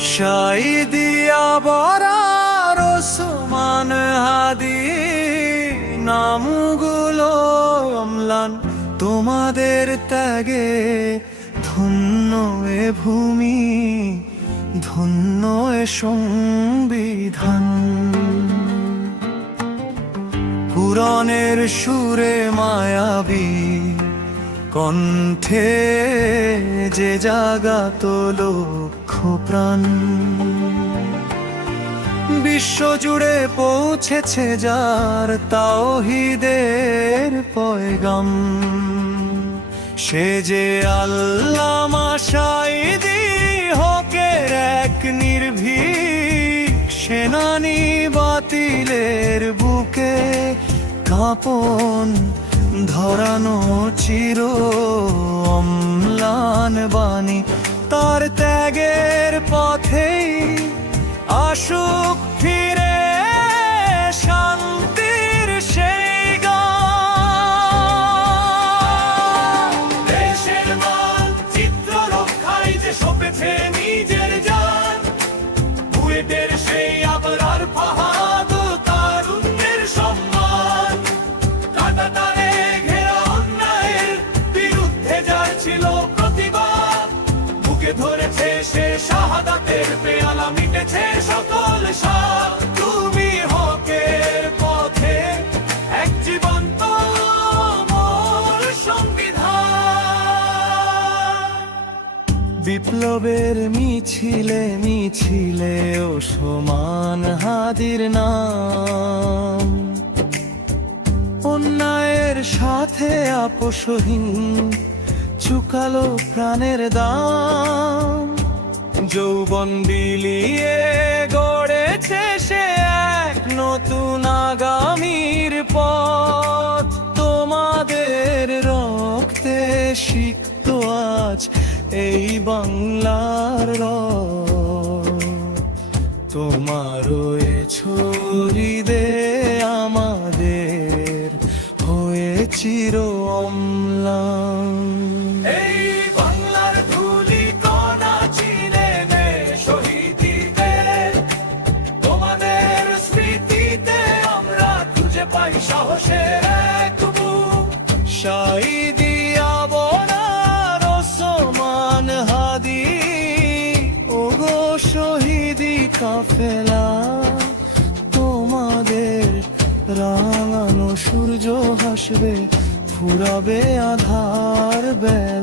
শাইদিয়া বরার ওসমান হাদি, নামগুলো অম্লান তোমাদের ত্যাগে। ধন্য এ ভূমি, ধন্য এ সংবিধান। পুরাণের সুরে মায়াবী কণ্ঠে যে জাগাত লক্ষ প্রাণ বিশ্বজুড়ে পৌঁছেছে যার তাওহিদের পয়গাম। সে যে আল্লামা সাইদি হকের এক নির্ভীক সেনানি বাতিলের বুকে কাঁপন ধরানো চির অম্লান বাণী। তার ত্যাগের পথেই আসুক ফিরে। বিপ্লবের মিছিলে মিছিলে ও সমান হাদির নাম। অন্যায়ের সাথে আপোষহীন চুকালো প্রাণের দাম। যৌবন বিলিয়ে গড়েছে সে এক নতুন আগামীর পথ তোমাদের রক্তে সিক্ত আজ এই বাংলার রথ। তোমারও এ ছড়ি দে আমাদের হয়ে চির অম্লান শাহিদিয়া বনার সমান হাদি। ওগো শহীদি কাফেলা তোমাদের রাঙানো সূর্য হাসবে ফুরাবে আধার বেলা।